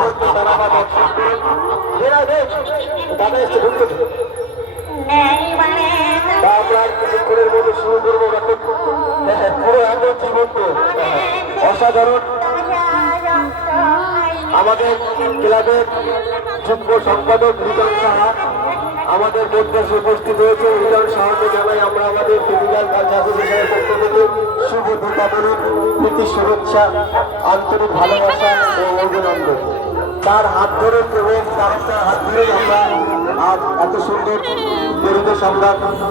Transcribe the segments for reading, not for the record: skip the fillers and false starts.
মুহূর্তে তারা আমার দর্শন করে দাদা এসছে ঢুকতে আমরা কিছুক্ষণের মধ্যে শুরু করবো পুরো একদম জীবন্ত অসাধারণ আমাদের ক্লাবের যুগ্ম সম্পাদক মিলন সাহা আমাদের মধ্যে উপস্থিত হয়েছে। মিলন সাহাকে জানাই আমরা আমাদের ফিজিক্যাল কালচার অ্যাসোসিয়েশনের পক্ষ থেকে শুভ দীপাবলি প্রীতি শুভেচ্ছা আন্তরিক ভালোবাসা ও অভিনন্দন। তার হাত ধরে এবং তার হাত ধরে আমরা আজ এত সুন্দর পরিবেশ আমরা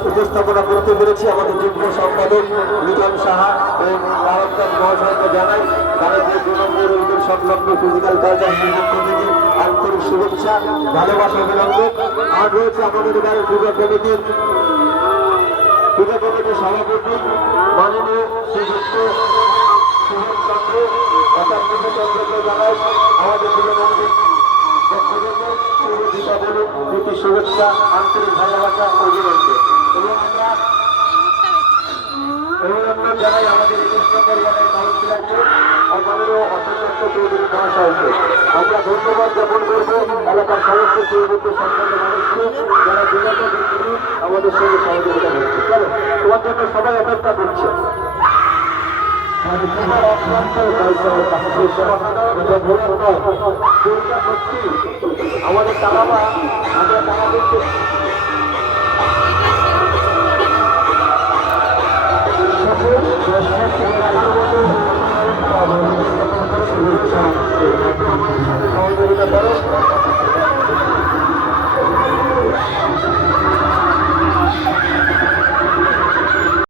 উপস্থাপনা করতে পেরেছি। আমাদের যুগ্ম সম্পাদক মিলন সাহা এবং ভারতদাস মহাশয়কে জানাই ভারতীয় জনপ্রিয় সংলগ্ন ফিজিক্যাল কালচার পক্ষ থেকে আন্তরিক শুভেচ্ছা ভালোবাসা অভিনন্দন। আর রয়েছে আমাদের এবারে পূজা কমিটির সভাপতি মাননীয় শ্রীযুক্ত সুহেল চন্দ্র অর্থাৎ চন্দ্রকে জানাই আমাদের পূজা কমিটির পক্ষ থেকে শুভ দীপাবলি প্রীতি শুভেচ্ছা আন্তরিক ভালোবাসা অভিনন্দন। এবং আমরা অভিনন্দন জানাই আমাদের পরিবারের কাউন্সিলরকে আর মাননীয় অশোক চৌধুরী মহাশয়কে। আমরা ধন্যবাদ জ্ঞাপন করবো এলাকার সমস্ত সুবিধ সম্পন্ন মানুষকে যারা বিগত দিনগুলি আমাদের সঙ্গে সহযোগিতা করছে। চলো তোমার জন্য সবাই অপেক্ষা করছে। আমাদের তারাবা আমরা তারা দেখতে